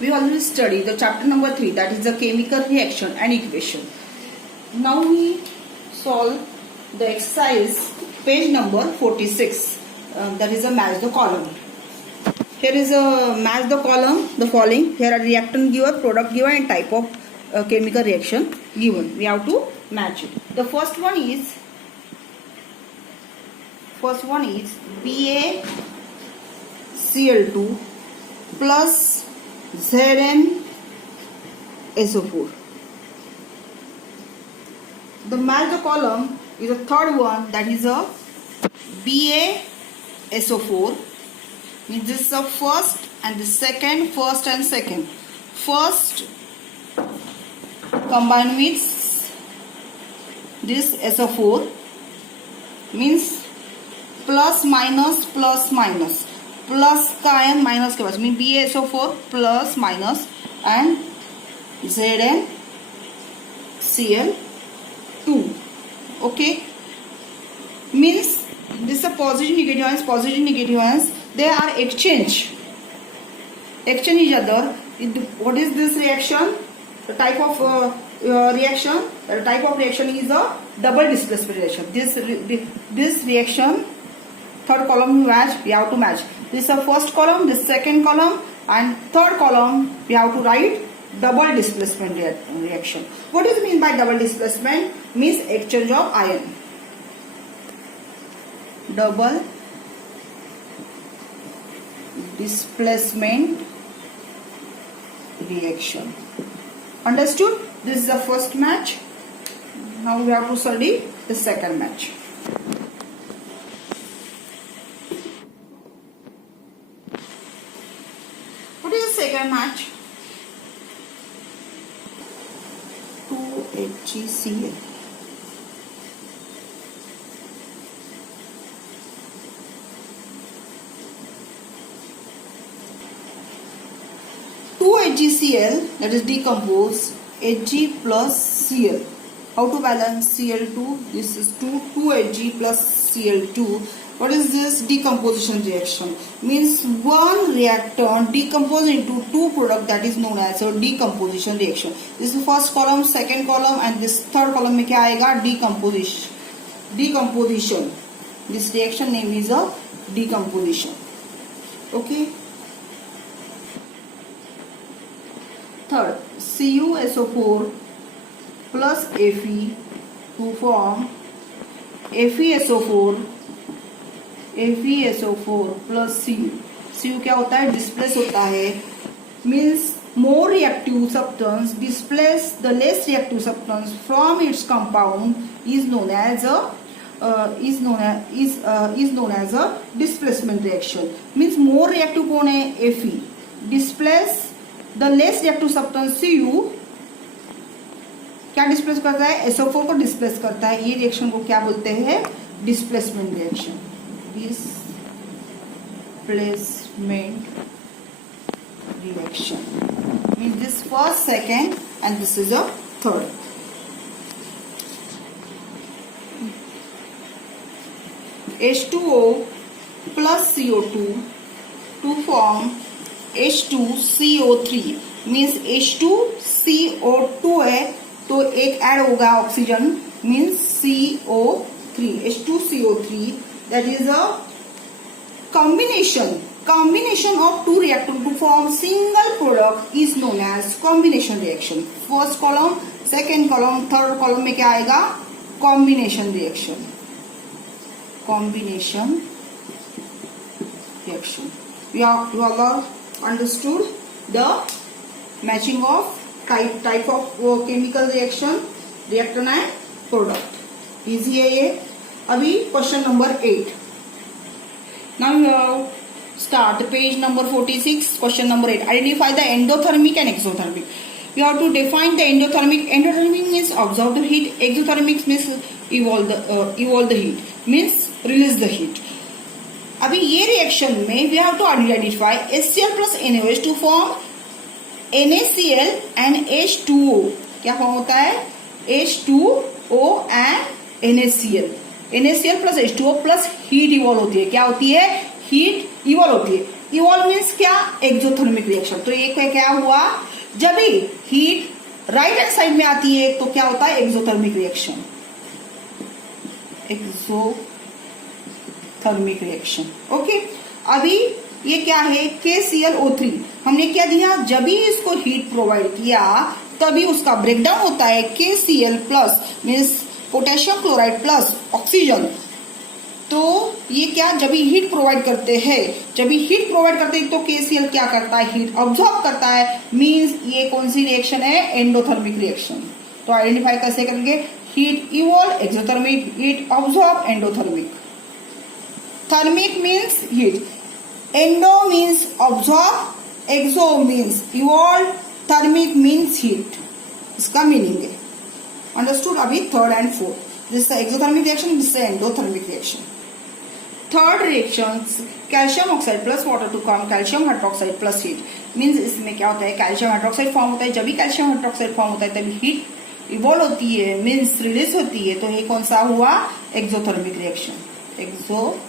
we already studied the chapter number 3, that is the chemical reaction and equation. Now we solve the exercise page number 46. That is a match the column. Here is a match the column, the following. Here are reactant given, product given, and type of chemical reaction given. We have to match it. The first one is BaCl2 plus ZnSO4. The match the column is the third one, that is a BaSO4. Means this is the first and the second, first and second. First combined with this SO4 means plus minus plus minus. Plus का है minus के पास means BaSO4 plus minus and ZnCl2. Okay, means this is a positive negative ions, they are exchange each other. What is this reaction? The type of reaction. The type of reaction is a double displacement reaction. This reaction, third column we have to match. This is the first column, this second column, and third column we have to write double displacement reaction. What does it mean by double displacement? Means exchange of ion. Double displacement reaction. Understood? This is the first match. Now we have to study the second match. What is the second match? 2HgCl. HgCl, that is decompose Hg plus Cl. How to balance Cl2? This is 2Hg plus Cl2. What is this decomposition reaction? Means one reactant decompose into two product, that is known as a decomposition reaction. This is first column, second column, and this third column में क्या आएगा? Decomposition. This reaction name is a decomposition. Okay. Third, CuSO4 plus Fe to form FeSO4 plus Cu. Cu क्या होता है? Displace होता है. Means more reactive substance displace the less reactive substance from its compound is known as a displacement reaction. Means more reactive कौन है? Fe. Displace the less reactive substance Cu क्या displace करता है? SO4 को displace करता है. ये reaction को क्या बोलते हैं? Displacement reaction. Displacement reaction means this first, second, and this is a third. H2O plus CO2 to form H2CO3 means H2CO2 है तो एक ऐड होगा oxygen means CO3. H2CO3, that is a combination of two reactants to form single product is known as combination reaction. First column, second column, third column में क्या आएगा? Combination reaction. You all understood the matching of type of chemical reaction, reactant and product. Easy है ये. अभी question number 8. Now you have start the page number 46. Question number 8. Identify the endothermic and exothermic. You have to define the endothermic. Endothermic means absorb the heat. Exothermic means evolve the heat. Means release the heat. अभी ये reaction में we have to identify HCl plus NaOH to form NaCl and H2O. क्या form होता है? H2O and NaCl. NaCl plus H2O plus heat evolve होती है. क्या होती है? हीट इवॉल्व होती है. इवॉल्व मीन्स क्या, एक्सोथर्मिक रिएक्शन। तो ये क्या हुआ, जब भी हीट राइट हैंड साइड में आती है तो क्या होता है, exothermic reaction, exothermic reaction. Okay, अभी ये क्या है, KClO3 हमने क्या दिया, जब भी इसको हीट प्रोवाइड किया तभी उसका ब्रेकडाउन होता है KCl plus means potassium chloride plus oxygen. तो ये क्या, जब भी हीट प्रोवाइड करते हैं, तो KCl क्या करता है, हीट ऑब्जॉर्ब करता है, मींस ये कौन सी रिएक्शन है, एंडोथर्मिक रिएक्शन। तो आइडेंटिफाई कैसे करेंगे, heat evolve exothermic, heat absorb endothermic. Thermic means heat, endo means absorb, exo means evolve, thermic means heat, इसका मीनिंग है। अंडरस्टूड। अभी third and fourth, this exothermic reaction, this endothermic reaction. Third reaction calcium oxide plus water to form calcium hydroxide plus heat, means इसमें क्या होता है, calcium hydroxide form होता है, जब भी कैल्शियम हाइड्रोक्साइड फॉर्म होता है तभी हीट इवॉल्व होती है, मीन्स रिलीज होती है। तो ये कौन सा हुआ, एक्सोथर्मिक रिएक्शन, एक्सोथर्मिक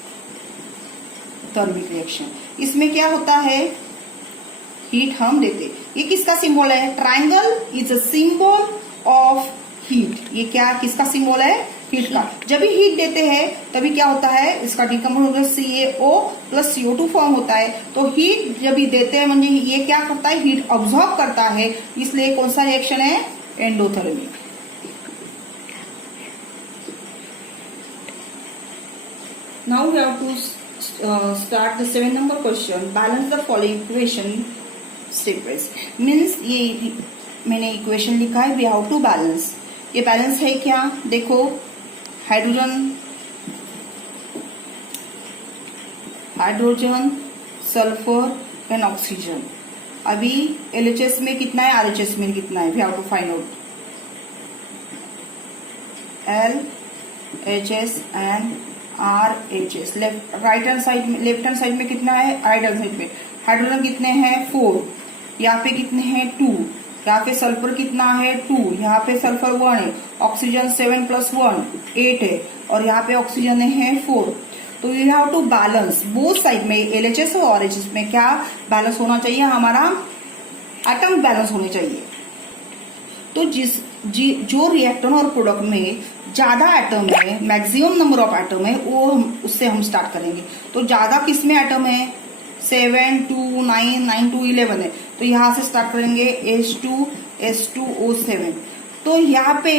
रिएक्शन। इसमें क्या होता है, हीट हम देते, ये किसका सिंबल है, triangle is a symbol of heat. ये क्या, किसका सिंबल है, हीट का। जब भी हीट देते हैं तभी क्या होता है, इसका डिकम्पोज होकर CaO प्लस CO2 फॉर्म होता है। तो हीट जब भी देते हैं म्हणजे ये क्या करता है, हीट ऑब्जॉर्ब करता है, इसलिए कौन सा रिएक्शन है, endothermic. Now we have to start the 7 number question, balance the following equation stepwise. Means ये मैंने इक्वेशन लिखा है, वी हैव टू बैलेंस। ये बैलेंस है क्या, देखो हाइड्रोजन, सल्फर एंड ऑक्सीजन। अभी LHS में कितना है, RHS में कितना है, we have to find out. LHS and RHS, right hand side में, लेफ्ट हैंड साइड में कितना है, राइट हैंड साइड में हाइड्रोजन कितने हैं 4, यहाँ पे कितने हैं 2, यहाँ पे सल्फर कितना है 2, यहाँ पे सल्फर 1 है, ऑक्सीजन 7 + 1 8 है, और यहाँ पे ऑक्सीजन है 4। तो you have to balance both side में, LHS और RHS में क्या बैलेंस होना चाहिए, हमारा एटम बैलेंस होने चाहिए। तो जो रिएक्टर और प्रोडक्ट में ज्यादा एटम है, मैक्सिमम नंबर ऑफ एटम है, वो उससे हम स्टार्ट करेंगे। तो ज्यादा किस में एटम है, 7 2 9 9 2 11 है, तो यहाँ से स्टार्ट करेंगे H2SO7। तो यहाँ पे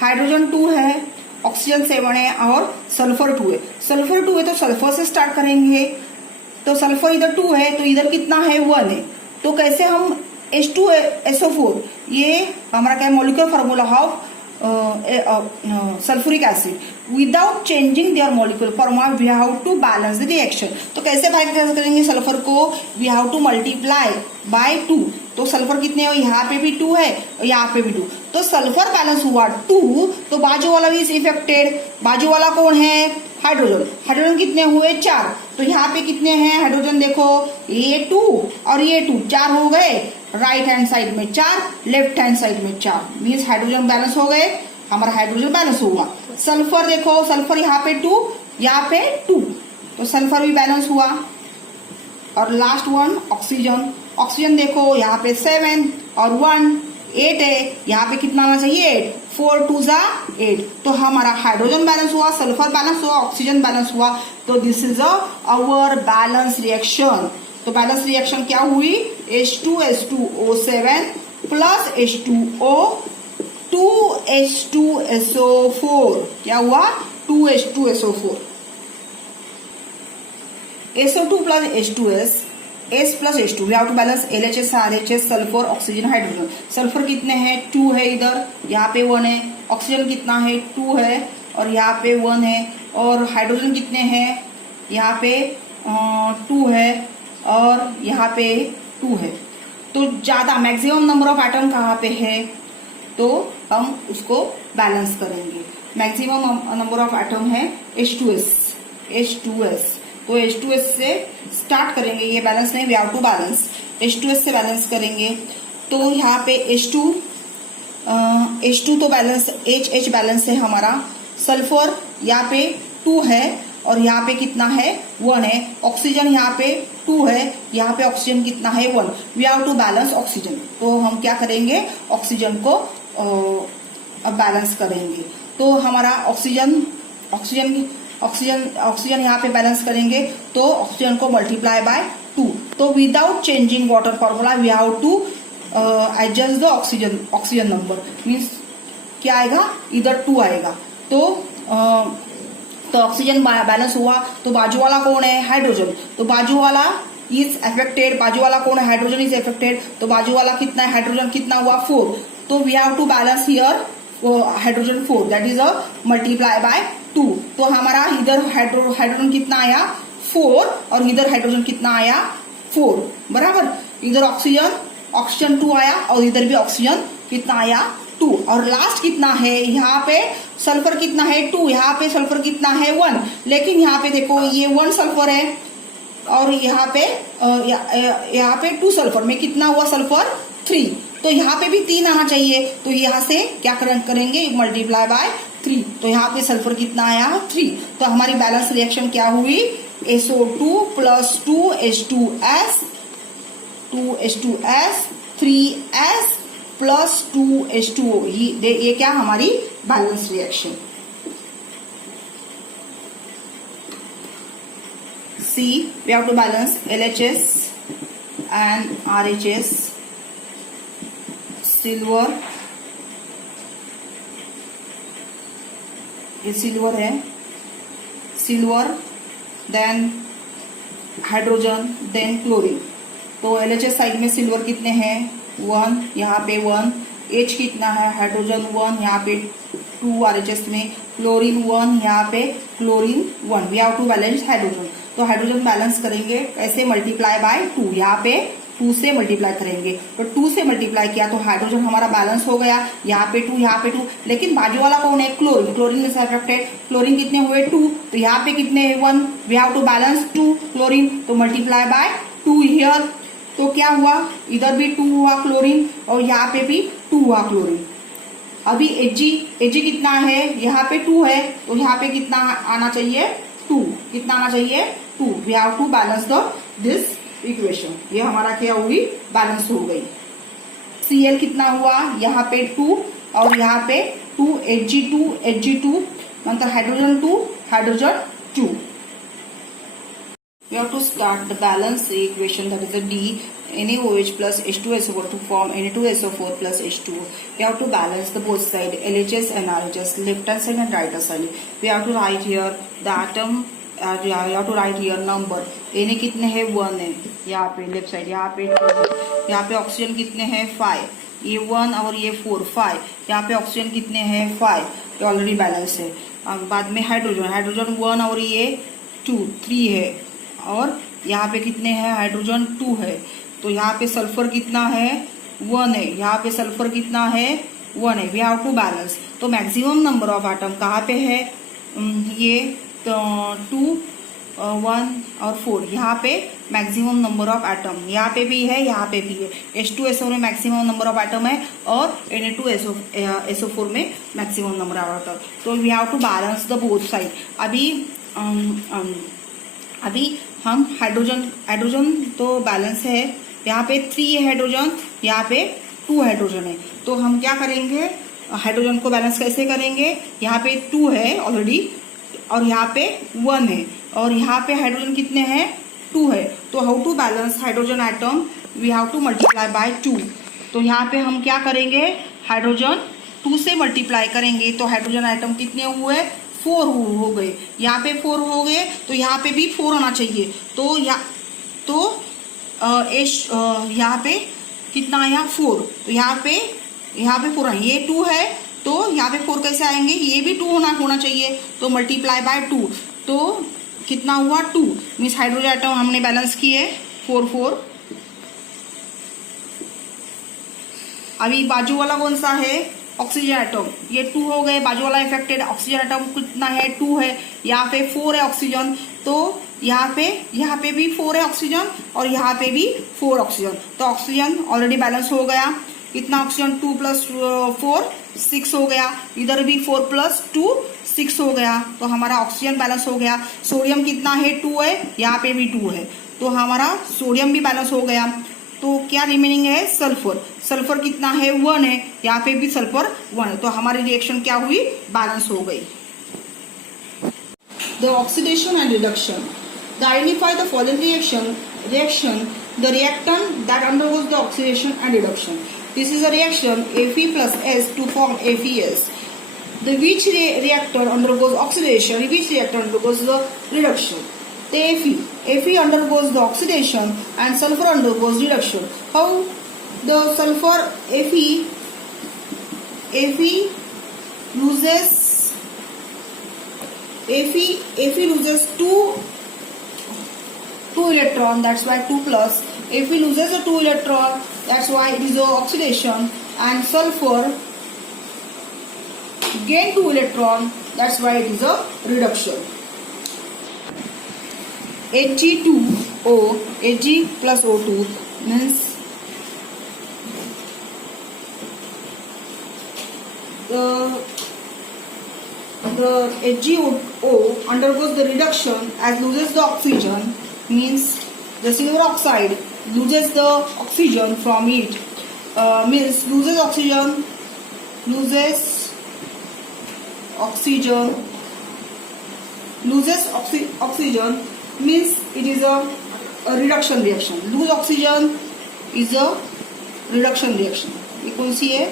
हाइड्रोजन 2 है, ऑक्सीजन 7 है और सल्फर 2 है। सल्फर 2 है तो सल्फर से स्टार्ट करेंगे, तो सल्फर इधर 2 है तो इधर कितना है 1 है। तो कैसे हम H2SO4, ये हमारा क्या molecular formula of sulphuric acid, without changing their molecular formula we have to balance the reaction. तो कैसे बैलेंस करेंगे सल्फर को, we have to multiply by 2। तो सल्फर कितने हो, यहाँ पे भी 2 है और यहाँ पे भी 2, तो सल्फर बैलेंस हुआ 2, तो बाजू वाला भी इज इफेक्टेड। बाजू वाला कौन है, हाइड्रोजन। हाइड्रोजन कितने हुए 4, तो यहाँ पे कितने हैं हाइड्रोजन, देखो ये 2 और ये 2, 4 हो गए। राइट हैंड साइड में 4, लेफ्ट हैंड साइड में 4, मीन्स हाइड्रोजन बैलेंस हो गए, हमारा हाइड्रोजन बैलेंस हुआ। सल्फर देखो, सल्फर यहाँ पे 2, यहाँ पे 2, तो सल्फर भी बैलेंस हुआ। और लास्ट वन ऑक्सीजन, ऑक्सीजन देखो यहाँ पे 7 और 1 8 है, यहाँ पे कितना आना चाहिए 8, 4 2 8, तो हमारा हाइड्रोजन बैलेंस हुआ, सल्फर बैलेंस हुआ, ऑक्सीजन बैलेंस हुआ। तो this is our balance reaction. तो बैलेंस रिएक्शन क्या हुई, H2S2O7 प्लस H2O 2H2SO4, क्या हुआ 2H2SO4, SO2 plus H2S, S plus H2, we have to balance LHS RHS, sulphur oxygen hydrogen. Sulphur कितने हैं 2 है, इधर यहाँ पे 1 है, ऑक्सीजन कितना है 2 है और यहाँ पे 1 है, और हाइड्रोजन कितने हैं, यहाँ पे 2 है और यहाँ पे 2 है। तो ज्यादा मैक्सिमम नंबर ऑफ एटम कहाँ पे है, तो हम उसको बैलेंस करेंगे। मैक्सिमम नंबर ऑफ एटम है H2S, तो H2S से स्टार्ट करेंगे, ये बैलेंस नहीं, we have to balance, H2S से बैलेंस करेंगे। तो यहाँ पे H2 तो बैलेंस, H बैलेंस है हमारा। सल्फर यहाँ पे 2 है और यहाँ पे कितना है 1 है। ऑक्सीजन यहाँ पे 2 है, यहाँ पे ऑक्सीजन कितना है 1। We have to balance oxygen. तो हम क्या करेंगे, ऑक्सीजन को बैलेंस करेंगे। तो हमारा ऑक्सीजन यहाँ पे बैलेंस करेंगे तो ऑक्सीजन को मल्टीप्लाई बाय 2। तो without changing water formula we have to adjust the oxygen number. Means क्या आएगा, इधर 2 आएगा। तो ऑक्सीजन बैलेंस हुआ। तो बाजू वाला कौन है, हाइड्रोजन। तो बाजू वाला इज अफेक्टेड, बाजू वाला कौन है, हाइड्रोजन इज अफेक्टेड। तो बाजू वाला कितना है, हाइड्रोजन कितना हुआ 4। तो we have to balance here hydrogen 4, that is a multiply by 2। तो हमारा इधर हाइड्रोजन कितना आया 4 और इधर हाइड्रोजन कितना आया 4, बराबर। इधर ऑक्सीजन 2 आया और इधर भी ऑक्सीजन कितना आया 2। और लास्ट कितना है, यहाँ पे सल्फर कितना है 2, यहाँ पे सल्फर कितना है 1। लेकिन यहाँ पे देखो ये 1 सल्फर है और यहाँ पे 2 सल्फर में कितना हुआ सल्फर 3। तो यहाँ पे भी 3 आना चाहिए। तो यहाँ से क्या करेंगे, मल्टीप्लाई बाय 3। तो यहाँ पे सल्फर कितना आया 3। तो हमारी बैलेंस रिएक्शन क्या हुई, SO2 plus 2H2S 3S plus 2H2O। ये क्या हमारी balance reaction. C, we have to balance LHS and RHS, silver, ये सिल्वर है, silver, then hydrogen, then chlorine. तो LHS साइड में सिल्वर कितने हैं 1, यहाँ पे 1, H कितना है, हाइड्रोजन 1, यहाँ पे 2 RHS में, क्लोरीन 1, यहाँ पे chlorine 1। We have to balance hydrogen. तो हाइड्रोजन बैलेंस करेंगे कैसे, मल्टीप्लाई बाय 2। यहाँ पे 2 से मल्टीप्लाई करेंगे। तो 2 से मल्टीप्लाई किया तो हाइड्रोजन हमारा बैलेंस हो गया, यहाँ पे 2, यहाँ पे 2। लेकिन बाजू वाला कौन है, क्लोरीन इज अफेक्टेड। क्लोरीन कितने हुए 2, तो यहाँ पे कितने हैं 1। We have to balance 2 chlorine, तो मल्टीप्लाई बाय 2 हियर। तो क्या हुआ, इधर भी 2 हुआ क्लोरीन और यहाँ पे भी 2 हुआ क्लोरीन। अभी Ag कितना है, यहाँ पे 2 है, तो यहाँ पे कितना आना चाहिए 2। कितना आना चाहिए 2। We have to balance this equation. ये हमारा क्या होगी, बैलेंस हो गई। Cl कितना हुआ, यहाँ पे 2 और यहाँ पे 2 Hg2 मतलब hydrogen 2। We have to start the balance equation, that is a D NaOH plus H2SO4 to form Na2SO4 plus H2O. We have to balance the both side LHS and RHS, left hand side and right hand side. We have to write here the atom, we have to write here number. Na कितने हैं 1 है, यहाँ पे left side, यहाँ पे 2, यहाँ पे oxygen कितने हैं 5, ये 1 और ये 4 5, यहाँ पे ऑक्सीजन कितने हैं 5, ये ऑलरेडी बैलेंस है। बाद में हाइड्रोजन 1 और ये 2 3 है और यहाँ पे कितने हैं, हाइड्रोजन 2 है। तो यहाँ पे सल्फर कितना है 1 है, यहाँ पे सल्फर कितना है 1 है। We have to balance. तो मैक्सिमम नंबर ऑफ एटम कहाँ पे है, ये 2 1 और 4, यहाँ पे मैक्सिमम नंबर ऑफ एटम, यहाँ पे भी है, यहाँ पे भी है। H2SO में मैक्सिमम नंबर ऑफ एटम है और Na2SO4 में मैक्सिमम नंबर ऑफ एटम। तो we have to balance the both side. अभी हम हाइड्रोजन तो बैलेंस है, यहाँ पे 3 है हाइड्रोजन, यहाँ पे 2 हाइड्रोजन है। तो हम क्या करेंगे, हाइड्रोजन को बैलेंस कैसे करेंगे, यहाँ पे 2 है ऑलरेडी और यहाँ पे 1 है और यहाँ पे हाइड्रोजन कितने हैं 2 है। तो how to balance hydrogen atom, we have to multiply by 2। तो यहाँ पे हम क्या करेंगे, हाइड्रोजन 2 से मल्टीप्लाई करेंगे तो हाइड्रोजन एटम कितने हुए 4 हो गए, यहाँ पे 4 हो गए तो यहाँ पे भी 4 आना चाहिए। तो यहाँ पे कितना आया 4, तो यहाँ पे 4 आए, ये 2 है तो यहाँ पे 4 कैसे आएंगे, ये भी 2 होना चाहिए। तो मल्टीप्लाई बाय 2, तो कितना हुआ 2। मीन्स हाइड्रोजन एटम हमने बैलेंस किए 4। अभी बाजू वाला कौन सा है, ऑक्सीजन एटम, ये 2 हो गए, बाजू वाला इफेक्टेड। ऑक्सीजन एटम कितना है 2 है, यहाँ पे 4 है ऑक्सीजन, तो यहाँ पे भी 4 है ऑक्सीजन और यहाँ पे भी 4 ऑक्सीजन। तो ऑक्सीजन ऑलरेडी बैलेंस हो गया। कितना ऑक्सीजन 2 + 4 6 हो गया, इधर भी 4 + 2 6 हो गया, तो हमारा ऑक्सीजन बैलेंस हो गया। सोडियम कितना है, 2 है, यहाँ पे भी 2 है, तो हमारा सोडियम भी बैलेंस हो गया। तो क्या रिमेनिंग है, सल्फर। सल्फर कितना है, 1 है, यहाँ पे भी सल्फर 1 है, तो हमारी रिएक्शन क्या हुई, बैलेंस हो गई। The oxidation and reduction. The identify the following reaction, the reactant that undergoes the oxidation and reduction. This is a reaction Fe plus S to form FeS. The which reactor undergoes oxidation, which reactor undergoes the reduction? The Fe undergoes the oxidation and sulfur undergoes reduction. How the sulfur Fe loses two electron, that's why 2 plus. Fe loses a 2 electron, that's why it is a oxidation, and sulfur gain 2 electron, that's why it is a reduction. Hg2O, Hg plus O2 means the HgO undergoes the reduction as loses the oxygen, means the silver oxide loses the oxygen from it, means loses oxygen means it is a reduction reaction. Lose oxygen is a reduction reaction. ये कौन सी है,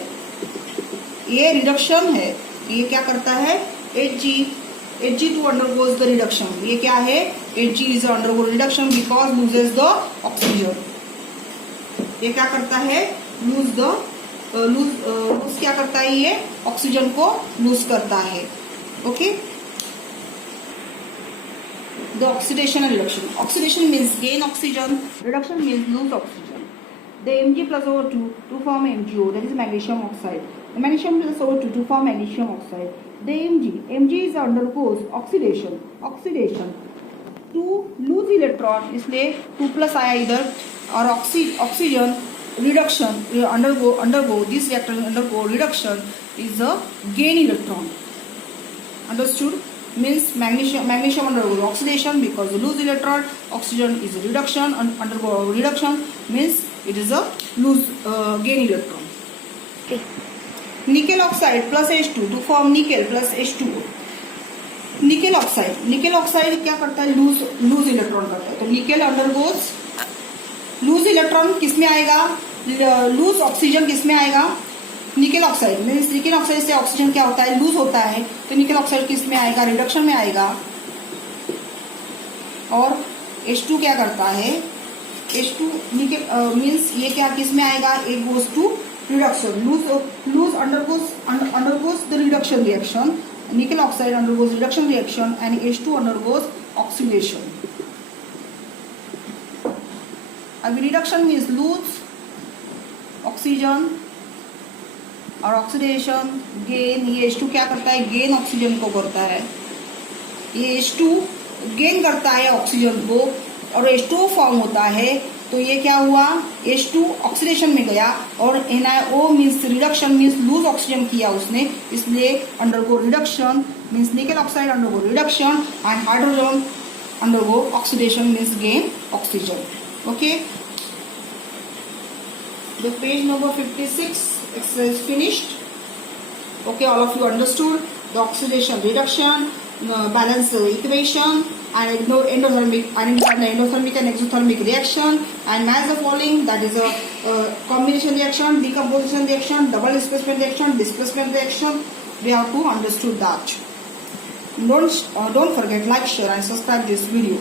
ये reduction है। ये क्या करता है, Hg2 undergoes the reduction. ये क्या है, Hg is undergo reduction because loses the oxygen. ये क्या करता है, lose क्या करता है, ये ऑक्सीजन को लूज करता है। Okay, the oxidation and reduction. Oxidation means gain oxygen, reduction means lose oxygen. The Mg plus O2 to form MgO, that is magnesium oxide. The magnesium plus O2 to form magnesium oxide. The Mg is undergoes oxidation to lose electron, इसलिए 2 plus आया इधर, और oxygen reduction undergo this reactor undergo reduction is a gain electron. Understood? Means magnesium undergoes oxidation because lose electron, oxygen is a reduction, undergo reduction means it is a lose gain electron. Okay. Nickel oxide plus H2 to form nickel plus H2O. Nickel oxide क्या करता है, loose electron करता है। तो nickel undergoes loose electron किसमें आएगा, loose oxygen किसमें आएगा, nickel oxide. Means nickel oxide से ऑक्सीजन क्या होता है, लूज होता है, तो निकेल ऑक्साइड किसमें आएगा, रिडक्शन में आएगा। और H2 क्या करता है, H2 निकेल मीन्स ये क्या किसमें आएगा, it goes to reduction. Lose undergoes the reduction reaction. Nickel oxide undergoes reduction reaction and H2 undergoes oxidation. अभी reduction means lose oxygen और oxidation gain। ये H2 क्या करता है, gain oxygen को करता है। ये H2 gain करता है ऑक्सीजन को और H2O फॉर्म होता है। तो ये क्या हुआ, H2 ऑक्सीडेशन में गया और NiO means reduction means lose oxygen किया उसने, इसलिए undergo reduction means nickel oxide undergo reduction and hydrogen undergo oxidation means gain oxygen. Okay, the page number 56 exercise finished. Okay, all of you understood the oxidation reduction, balance equation, and identify the endothermic and exothermic reaction, and match the following, that is a combination reaction, decomposition reaction, double displacement reaction, displacement reaction. We have to understood that. Don't forget, like, share and subscribe this video.